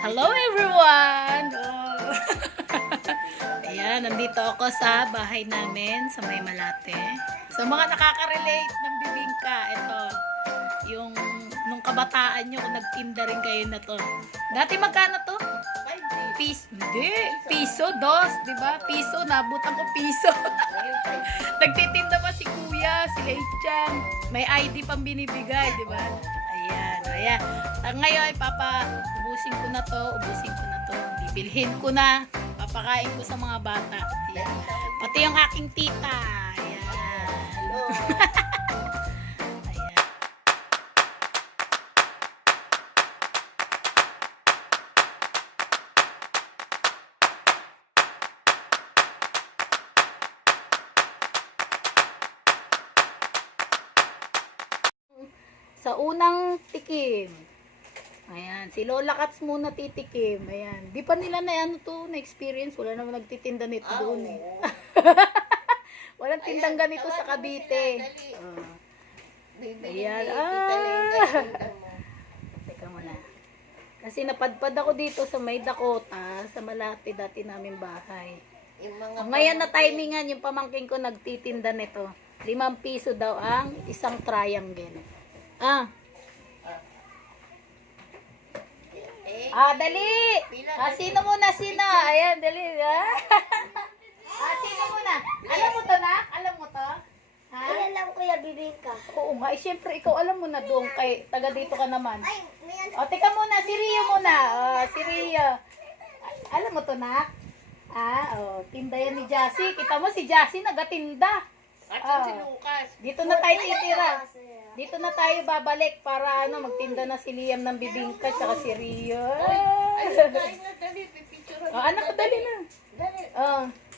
Hello everyone! Oh. Ayan, nandito ako sa bahay namin sa May Malate. Sa mga nakaka-relate ng bibingka, ito, yung nung kabataan nyo, kung nagtinda rin kayo na to. Dati magkano to? Hindi, piso, dos, di ba? Piso, nabutan ko piso. Nagtitinda pa si Kuya, si Leichan. May ID pang binibigay, di ba? Ayan, ayan. Ngayon, ubusin ko na to, bibilhin ko na, papakain ko sa mga bata. Ayan. Pati yung aking tita. Ayan. Hello. Ayan. Sa unang tikim. Ayan, si Lola Cats muna titikim. Ayan, di pa nila na na-experience. Wala naman nagtitinda nito doon eh. Walang tindang ganito sa Cavite. Ayan, Teka muna. Kasi napadpad ako dito sa May Dakota, sa Malate, dati namin bahay. Ngayon na timingan, yung pamangking ko nagtitinda nito. 5 piso daw ang isang triangle. Dali! Sino muna? Ayan, dali. Sino muna? Alam mo to, nak? Alam mo to? Alam ko yung bibingka. Oo nga, syempre ikaw alam mo na doon kay taga dito ka naman. Teka muna, si Rio muna. Si Rio. Alam mo to, nak? Tinda yan ni Jassy. Kita mo si Jassy nagatinda. Si Lucas. Dito na tayo titira. Dito na tayo babalik para magtinda na si Liam ng bibingka tsaka si Rio. Anak ko, dali na.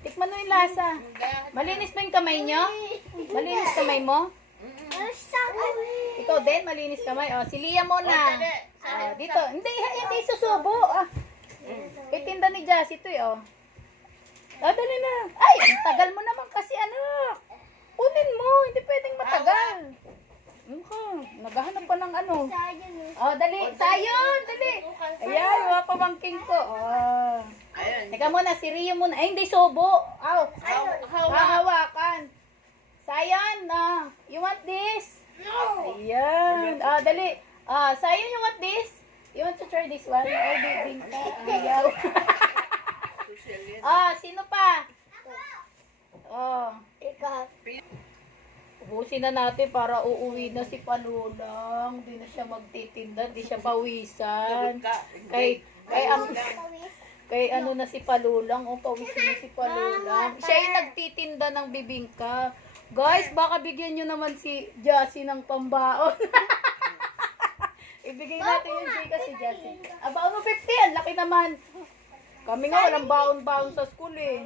Tikman mo yung lasa. Malinis ba yung kamay nyo? Malinis kamay mo? Ikaw din, malinis kamay. Si Liam muna. Dito. Hindi susubo. Itinda ni Jassy ito dali na. Ay, ang tagal mo naman kasi kunin mo, hindi pwedeng matagal. Naghahanap pa ng dali. Sayon, dali. Ayan, mga pamangking ko. Teka muna, si Rio muna. Ay, hindi subo. Hahawakan. Sayon, you want this? No. Ayan. Dali. Sayon, you want this? You want to try this one? Ay, bibingka. Ayaw. Sino pa? Ikaw. Ubusin na natin para uuwi na si Palulang. Hindi na siya magtitinda, hindi siya pawisan. Kay na si Palulang, pawisin na si Palulang. Siya yung nagtitinda ng bibingka. Guys, baka bigyan nyo naman si Jassy ng pambaon. Ibigay natin yung Gcash si Jassy. Baon mo 50, ang laki naman. Kami nga walang baon-baon sa school eh.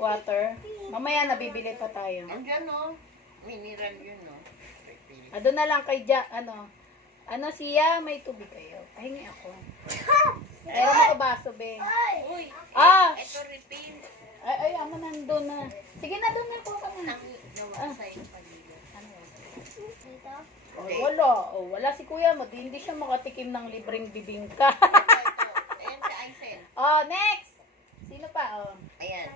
Water. Mamaya nabibili pa tayo. Andiyan miniran yun Doon na lang kay siya, may tubig kayo. Pahingi ako. Meron ako baso, be. Ito refill. Ay, ama nandun na. Sige na, doon na po ka na. Wala. Wala si kuya mo. Hindi siya makatikim ng libreng bibingka. Ayan si Aisen. Next! Sino pa? Ayan.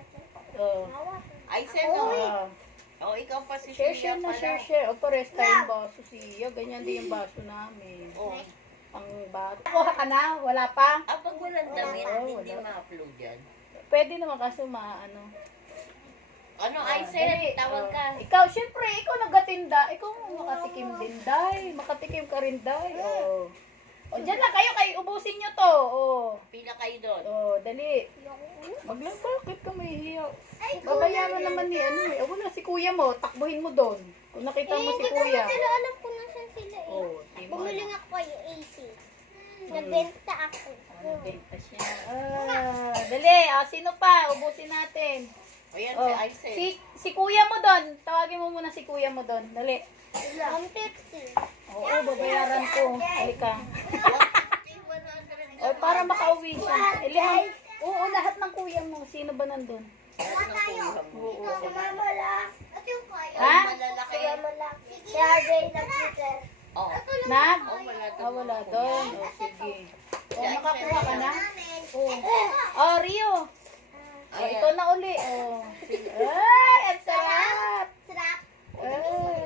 Aisen ikaw pa si Share na, share. Pares tayong baso siya. Ganyan din yung baso namin. Ang baso. Kuha ka na? Wala pa? Pag walang damit, hindi ma-upload yan. Pwede naman kasi Aisen? Tawag ka. Ikaw, syempre, ikaw nagatinda. Ikaw makatikim din, day. Makatikim ka rin, day. Diyan lang kayo, ubusin nyo to. Pila kayo doon. Dali. Bakit ka may hiyaw? Babayaran naman ni wala si kuya mo, takbuhin mo doon. Kung nakita mo si kuya. Alam ko na sila Bumili nga ako yung AC. Nagbenta ako. Nagbenta siya. Dali, sino pa? Ubusin natin. Ayan si Aisen. Si kuya mo doon. Tawagin mo muna si kuya mo doon. Dali. 150. Babayaran ko. Halika. Para makauwi siya. Lahat ng kuya mo. Sino ba nandun? Lahat ng kuya mo. Si Mama lang. At yung kaya. Ha? Malalaki. Si Mama lang. Si RJ nag-twitter. Oo. Nag? Wala doon. Wala doon. Sige. Nakakuha ha? Oh. Oh, Rio. Oh, ito na uli. Oh. Ay, ang sarap. Sarap.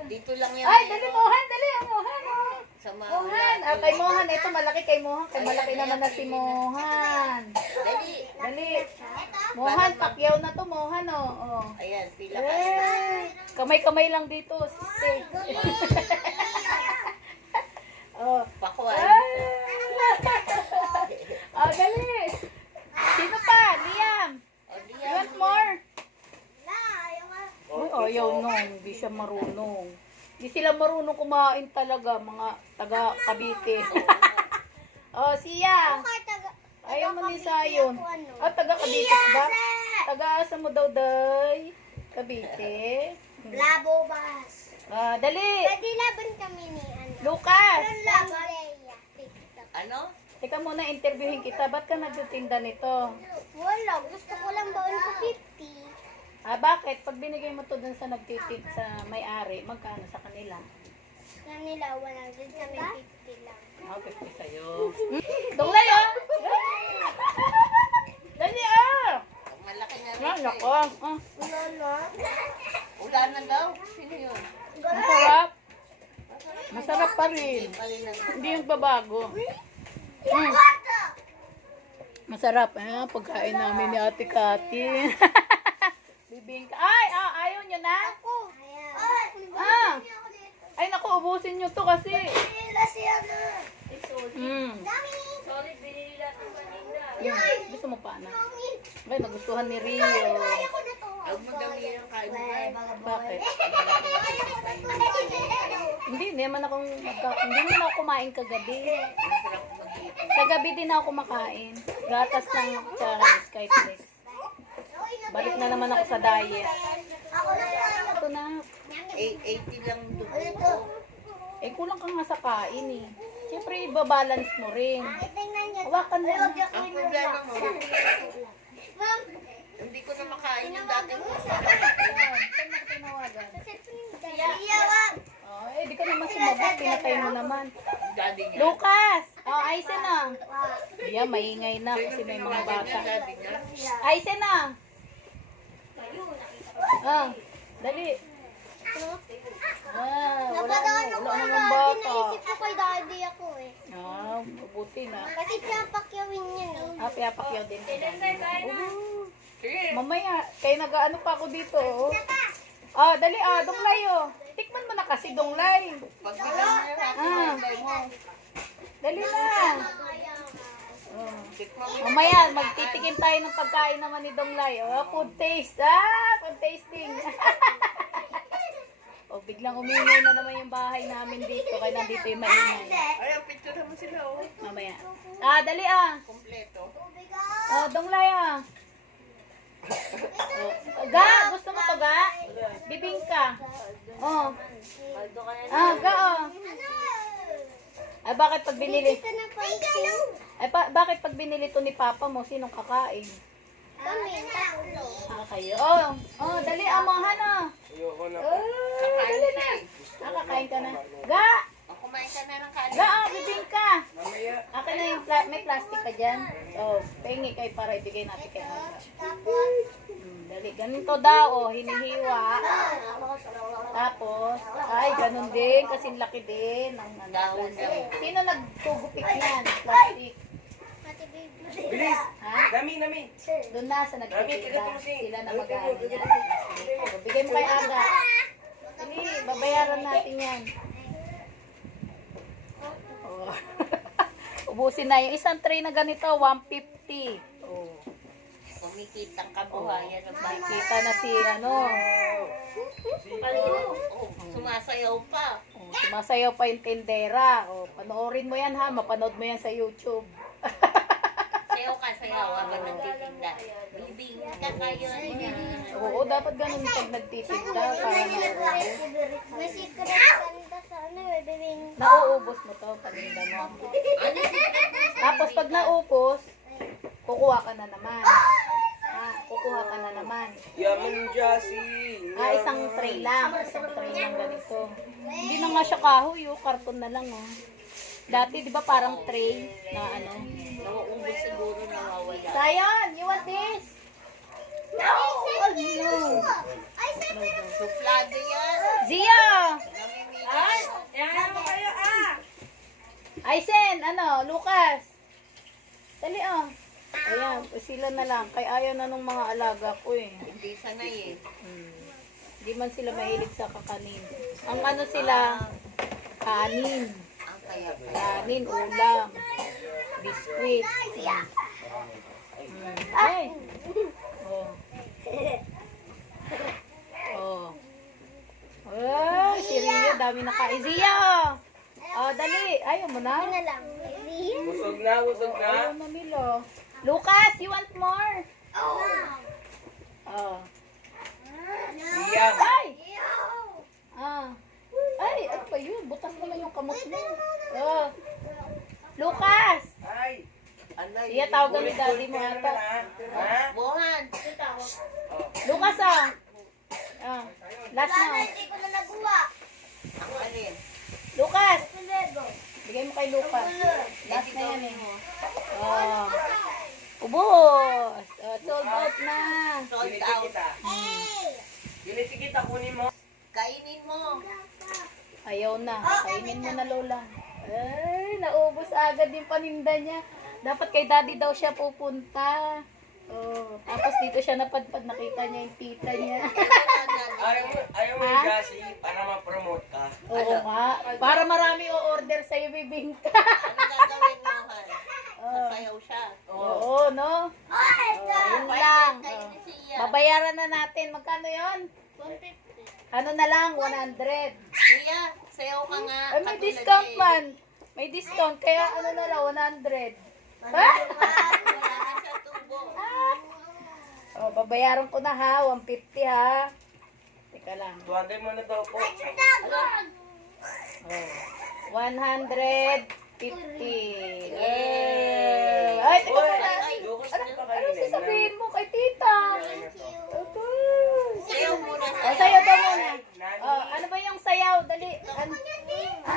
Dito lang yan. Ay, dali Mohan, dali. Mohan. Oh. Sa mga Mohan. Ah, kay Mohan. Ito, malaki kay Mohan. Kay malaki naman na si Mohan. Dali. Dali. Mohan, pakyaw na to, Mohan, oh. Oh. Ayan, pila ka. Kamay-kamay lang dito, siste. Oh. Pakuan. Ah, dali. Sino pa? Liam. O, You diyan. want more? Na, ayaw ka. Uy, ayaw no. Hindi siya marunong. Hindi sila marunong kumain talaga, mga taga Cavite. Oh, siya. Ayaw mo ni Sayon. Ah, taga Cavite ba? Taga-asa mo daw, day? Cavite. Labo bas. Ah, dali. Pwede laban kami ni ano. Lucas. Laban. Ano? Teka muna, interviewin kita. Ba't ka nagtitinda nito? Wala, gusto ko lang baon ko 50. Ah, bakit? Pag binigay mo to dun sa nagtitit sa may-ari, magkano sa kanila? Kanila, 100 kami 50 lang. Ah, 50 sa'yo. Donglay, oh! Dali, ah! Malaki na rin. Ah, nako. Ah, Lolo. Ulan na daw. Sino yun? masarap. Masarap pa rin. Mali na. Hindi yung babago. Masarap, eh. Pagkain namin ni Ate Kati. Bibingka. Ay, ayaw nyo na? Ako. Ah! Ay, naku, ubusin nyo to kasi. Nila siya na. Dami. Gusto mo pa, na? Ay, nagustuhan ni Rio. Kaya ko na to. Huwag mo dami yung kain mo. Bakit? Kaya ko na to. Hindi naman hindi naman ako kumain kagabi. Masarap mag-iipon. Kagabi din ako kumakain. Gatas ng tsaka Skyflex. Balik na naman ako sa diet. Ako na lang. Ito na. 80 lang dugo. Eh, kulang ka nga sa kain eh. Siyempre, ibabalance mo rin. Tingnan niyo. Hawakan mo. Ang problema mo, Ma'am. hindi ko na makain yung dating ko. Iya, wag. Oh, eh, di ka naman sumagot. Pinatay mo naman. Daddy niya. Lucas! Oh, Aisen na. Yeah, maingay na kasi may mga bata. Daddy niya. Aisen na. Ah, dali. Ah, wala namang bata. Naisip ko kay daddy ako eh. Ah, mabuti na. Kasi pinapakyawin niya no. Ah, piyapakyaw din. Sige. Mamaya, kaya nag-ano pa ako dito. Oh. Ah, dali Donglay oh. Tikman mo na kasi Donglay. Pag binigyan Ah, mo, dali na. Oh. tikman mo. Mamaya, magtitikim tayo ng pagkain naman ni Donglay. Oh, food taste. Food tasting. Oh, biglang umingay na naman yung bahay namin dito. Kaya nandito yung maingay. Ay, ang picture mo sila, oh. Mamaya. Ah, dali ah. Kompleto. Oh, Donglay ah. Oh. Ga, gusto mo to ga? Bibingka. Oh. Ah, ga oh. Ay, bakit pag binili? Ito na pa Ay, bakit pag binili to ni Papa mo, sinong kakain? kami. Tatlo. Ah, kayo. Oh, dali amahan ah. Dali na. Ah, kakain ka na. Ga! Kumain ka na ng kanin. Ga, bibingka. Akin na yung may plastic ka dyan. Oh, pengi kayo para ibigay natin kay Aga. Tapos, Dali, ganito daw, oh, hinihiwa. Tapos, ay, ganun din, kasing laki din. Ang Dahon plastic. Sino nagtugupik niyan? Plastic. Ate baby. Bilis! Ha? Dami, dami! Doon na sa nagtitinda. Sila na mag-aaral niyan. Oh, bigay mo kay Aga. Dali, babayaran natin yan. Oh. Ubusin na yung isang tray na ganito, 150. Oh. Kumikitang kabuhayan ng bahay. Nakita na si ano. Oh, sumasayaw pa. Oh, sumasayaw pa yung tindera. Oh, panoorin mo yan ha, mapanood mo yan sa YouTube. Sayaw ka, sayaw. Habang nagtitinda. Bibing ka kayo niya. Oo, dapat ganun pag nagtitinda para nauubos. May secret kanta sa ano eh, bibing. Nauubos mo to, paninda mo. Ano? Tapos pag naubos, kukuha ka na naman. Kukuha ka na naman. Yaman Jassy! Isang tray lang. Isang tray lang ganito. Hindi na nga siya kahoy, karton na lang. Oh. Dati, di ba parang tray na ano? Nauubos siguro no. Ay, sabi na. Suplado yan. Zia! Namimili. Aisen, ano, Lucas. Dali oh. Ayan, sila na lang. Kaya ayaw na nung mga alaga ko eh. Hindi sanay eh. Hindi man sila mahilig sa kakanin. Ang ano sila, kanin. Ang kaya Kanin, ulam. Biskuit. Ay! Oh. Oh. Oh, si Rio, dami na kain. Zia, oh. Oh, dali. Ayaw mo na. Ano lang. Busog na, busog na. Ayaw na nila. Lucas, you want more? Oh. Oh. Iyam. Ay! Ah. Ay, ano ba yun? Butas naman yung kamot mo. Oh. Lucas! Ay. Siya, tawagan ni daddy mo ata. Ha? Buhan. Lucas, ah. Ah. Last na. oh. Hindi ko na nagawa. Ang alin. Lucas! Lego. Bigay mo kay Lucas. Last na yan eh. Oh. Ubos! Oh, sold out na. Sold Giniti out. kita. Hey! Giniti kita, kunin mo. Kainin mo. Ayaw na. Kainin mo na, Lola. Ay, naubos agad yung paninda niya. Dapat kay daddy daw siya pupunta. Oh, tapos dito siya napadpad. Nakita niya yung tita niya. Ayaw mo yung gasi para ma-promote ka. Oo nga. Para marami o-order sa'yo, bibingka. Ano gagawin mo, Han? Oh. Sasayaw siya. Oo, no? Oh, yun lang. Kayo Oh. ni Sia. Babayaran na natin. Magkano yon? 150. Ano na lang? 100. Sia, sayaw ka nga. Ay, may Katulad discount ni- man. May discount. Kaya ano na lang, 100. Wala na siya tubo. Oh, babayaran ko na ha. 150 ha. Teka lang. 200 mo na daw po. Oh. 150. Ay, teka muna. Ay, Lucas Ano, na pa ano kayo. sasabihin mo kay tita? Ito. sayaw muna Oh, siya. sayaw ba muna? Nani. Oh, ano ba yung sayaw? Dali. Ano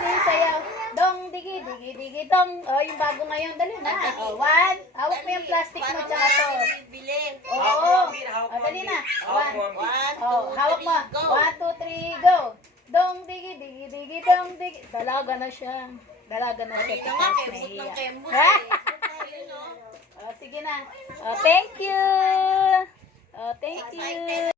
yung sayaw? Dong, digi, digi, digi, dong. Oh, yung bago ngayon. Dali na. Oh, one. Hawak mo yung plastic mo Parang tsaka to. wala nang bibili. Oo. Hawak mo ang beer, hawak Oh, mo dali ang na. beer. Hawak mo ang beer. 1, 2, Oh, hawak mo. 3, go. 1, 2, 3, go. Dong, digi, digi, digi, dong, digi. Dalaga na siya. Dalaga na siya. Kanina nga, Tikas, kembot ng nahiya. kembot Ha? eh. Ayun, oh. Oh, sige na. Oh, thank you. Oh, thank you.